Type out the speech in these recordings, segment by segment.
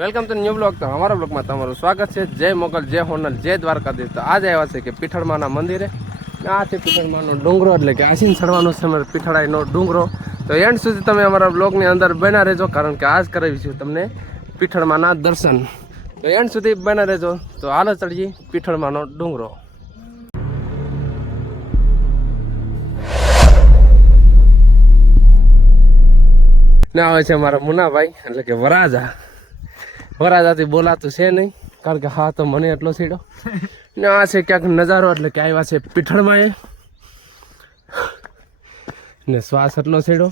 Welcome to new blog તો અમારા બ્લોગમાં તમારું સ્વાગત છે. જય મોગલ, જય હોનલ, જય દ્વારકાધીશ. તો આજે આવ્યા છે કે પીઠળમાના મંદિરે. આ છે પીઠળમાનો ડુંગરો, એટલે કે આસીન ચડવાનો છે પીઠળાઈનો ડુંગરો. તો એન્ડ સુધી તમે અમારા બ્લોગની અંદર બના રહેજો, કારણ કે આજ કરાવીશું તમને પીઠળમાના દર્શન. તો એન્ડ સુધી બના રહેજો. તો હાલો ચડીએ પીઠળમાનો ડુંગરો. ને આવે છે અમારા મુનાભાઈ, એટલે કે વરાજા. વરાજાથી બોલાતું છે નહીં કારણ કે હા તો મને એટલો સીડો. ને આ છે ક્યાંક નજારો એટલે કે આવ્યા છે પીઠળમાં એ. ને શ્વાસ એટલો સીડો.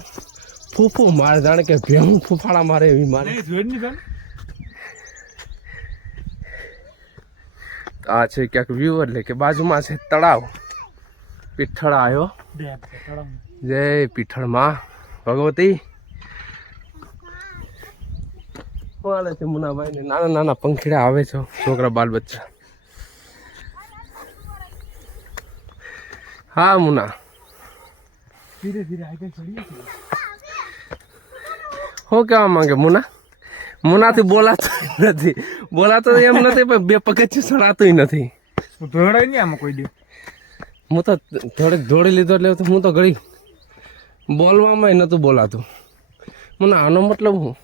ફૂફુ મારે જાણે કે ભેહું ફૂફાડા મારે એવી મારે. આ છે ક્યાંક વ્યૂ એટલે કે બાજુમાં છે તળાવ. પીઠળ આવ્યો. જય પીઠળમાં. ભગવતી. વાળે છે મુનાભાઈ ને નાના નાના પંખીડા આવે છે છોકરા બાલ બચ્ચા. હા મુના. ધીરે ધીરે આગળ ચડીએ હું કહેવા માંગે મુના? મુનાથી બોલાતો નથી. બોલાતો એમ નથી પણ બે પગથિયું સડાતું નથી. ભેળાય નહીં આમાં કોઈ દે હું તો થોડીક દોડી લીધો એટલે તો હું તો ઘડી બોલવામાં નહોતું બોલાતું. મને આનો મતલબ હું?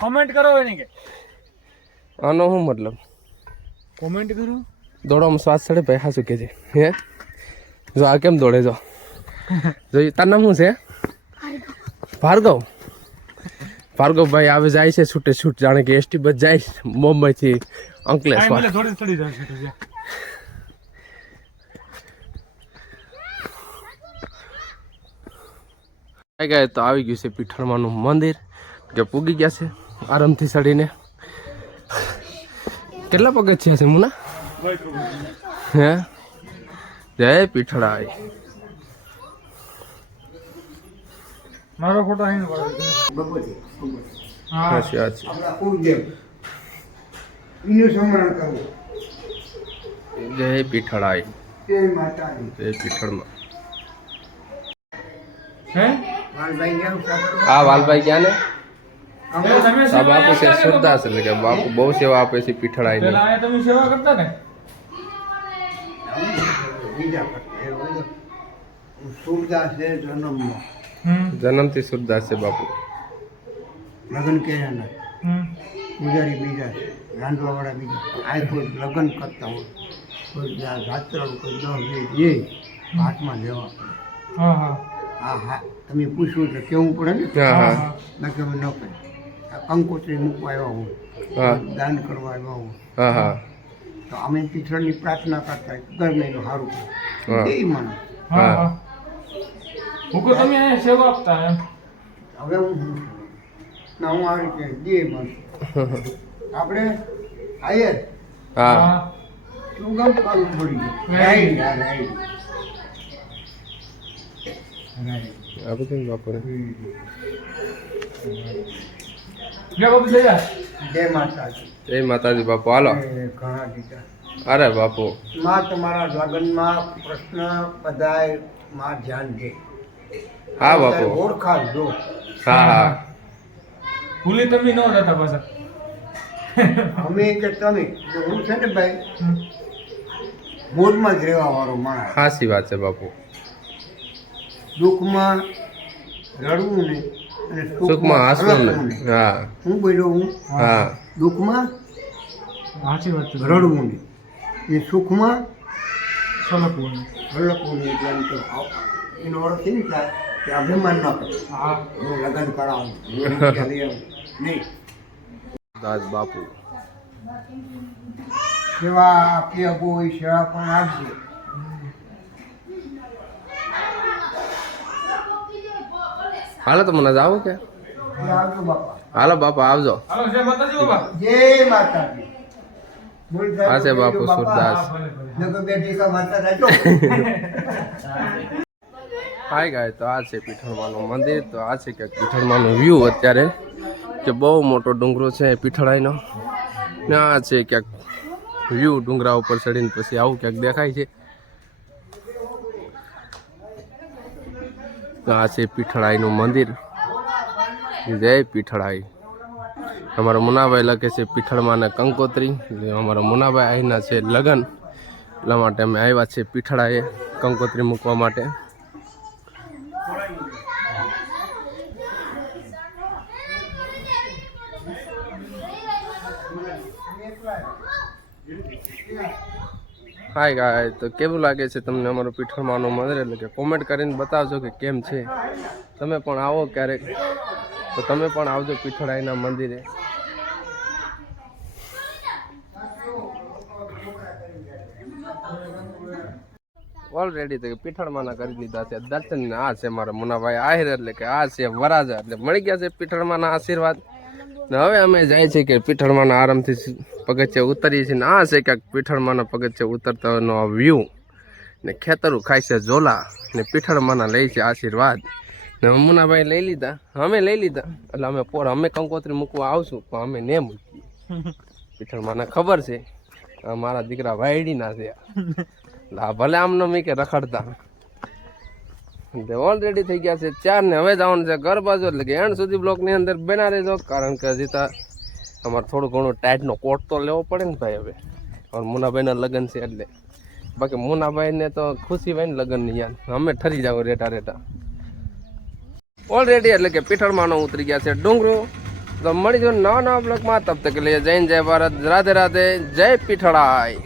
કોમેન્ટ કરો એને કે. આનો શું મતલબ? કોમેન્ટ કરું. દોડવામાં શ્વાસ ચડે ભાઈ હા શું કે છે. હે? જો આ કેમ દોડે જો? જો તાર નામ શું છે? ભાર્ગવ. ભાર્ગવભાઈ આવે જાય છે છૂટે છૂટ. જાણે કે એસટી બસ જાય મુંબઈથી છે જા. આવી ગયા તો આવી ગયું છે પીઠળમાનું મંદિર. કે પૂગી ગયા છે. આરામથી ચડીને. કેટલા પગથિયા છે મુના? હે? જય પીઠળાઈ. મારો ફોટો અહીં હા. સાચી વાત છે. જય પીઠળાઈ. જય જય પીઠળમાં. હે? વાલભાઈ આ વાલભાઈ ગયા ને? આ સેવા બાપુ છે અહીંયા સુરદાસ એટલે કે બાપુ બહુ સેવા આપે છે પીઠળાઈની પેલા અહીંયા તમે સેવા કરતા ને? બીજા કરતા એવું બધું. સુરદાસ છે જન્મનો હમ. જન્મથી સુરદાસ છે બાપુ. લગ્ન કર્યાના હમ. પૂજારી બીજા છે રાંધવાવાળા બીજા. આ કોઈ લગ્ન કરતા હોય કોઈ જા- જાત્રાળુ કોઈ દસ વીસ જે હાથમાં લેવા પડે. હા હા. આ હા તમે પૂછવું એટલે કેવું પડે ને? હા હા. બાકી અમે ન કરીએ આ કંકોત્રી મૂકવા આવ્યા હોય દાન કરવા આવ્યા હોય હા હા. તો અમે પિત્તળની પ્રાર્થના કરતા ગમે એનું સારું હા. એ માણસ હા હા. તમે અહીંયા સેવા આપતા એમ? હવે હું ના હું આવી રીતે દે મને. આપણે આયે. હા. શું કામ પડી હા આ બધું જય માતાજી. જય માતાજી. બાપુ હાલો. ઘણા દીધા અરે બાપુ. માં તમારા લગ્નમાં પ્રશ્ન બધાયમાં ધ્યાન દે. હા બાપુ. ઓળખા જો હા હા. ભૂલી તમે ન રહેતા પાછા. અમે કે તમે હું છે ને ભાઈ. મૂળમાં જ રહેવા વાળો માણસ. હાસી વાત છે બાપુ. દુઃખમાં રડવું ને અને સુખમાં હાસવું હલકવું હા. હું બોલ્યો હું? હા. દુઃખમાં? સાચી વાત રડવું નહીં. એ સુખમાં? સલકવું નહીં. હલકવું નહીં એટલે એમ તો એનો અર્થ એમ થાય કે અભિમાન ન કરે. હા. હું લગ્ન કરાવું. નહીં. દાસ બાપુ. સેવા આપી આપો એ સેવા પણ આપજો. હાલો તો મને આવો કે હાલો બાપા, આવજો જય આ છે બાપુ, સુરદાસ. હા. હાય ગાય તો આ છે પીઠળમાનું મંદિર, તો આ છે કે પીઠળમાનું વ્યૂ અત્યારે, કે બહુ મોટો ડુંગરો છે પીઠળાઈનો ને આ છે ક્યાંક વ્યૂ ડુંગરા ઉપર ચડીને પછી આવું ક્યાંક દેખાય છે તો આ છે પીઠળાઈનું મંદિર. જય પીઠળાઈ. અમારા મુનાભાઈ લખે છે પીઠળમાં ને કંકોત્રી. અમારા મુનાભાઈ અહીંના છે લગ્ન. એટલા માટે અમે આવ્યા છીએ પીઠળાએ કંકોત્રી મૂકવા માટે. હાય ગાય તો કેવું લાગે છે તમને અમારું પીઠળમાનું મંદિર? એટલે કે કોમેન્ટ કરીને બતાવજો કે કેમ છે. તમે પણ આવો ક્યારેક. તો તમે પણ આવજો પીઠળાઈના મંદિરે. ઓલરેડી તો પીઠળમાના કરી દીધા છે. દર્શન આ છે મારા મુનાભાઈ આહિર, એટલે કે આ છે વરાજા. એટલે મળી ગયા છે પીઠળમાના આશીર્વાદ. ને હવે અમે જાય છે કે પીઠળમાના આરામથી પગથિયે ઉતરીએ છીએ ને આ છે ક્યાંક પીઠળમાંના પગથિયા ઉતરતાનો વ્યૂ ને ખેતરું ખાય છે ઝોલા ને પીઠળમાંના લે છે આશીર્વાદ. ને મુનાભાઈ લઈ લીધા. અમે લઈ લીધા. એટલે અમે પોર અમે કંકોત્રી મૂકવા આવશું, પણ અમે ને મૂકીએ. પીઠળમાંના ખબર છે મારા દીકરા વાયડીના છે. આ ભલે આમનો નમી કે રખડતા ઓલરેડી થઈ ગયા છે ચાર ને હવે જવાનું છે ઘર બાજુ. એટલે કે એન્ડ સુધી બ્લોકની અંદર બેના રહેજો, કારણ કે હજી તો અમારે થોડું ઘણું ટાઈટનો કોટ તો લેવો પડે ને ભાઈ હવે. અમારા મુનાભાઈના લગ્ન છે એટલે. બાકી મુનાભાઈને તો ખુશી હોય ને નહીં યાર. અમે ઠરી જાવ રેટા રેટા. ઓલરેડી એટલે કે પીઠળમાંનો ઉતરી ગયા છે ડુંગરો. તો મળી જો નવા નવા બ્લોકમાં તબ તક લઈએ જૈન જય ભારત. રાધે રાધે. જય પીઠળાય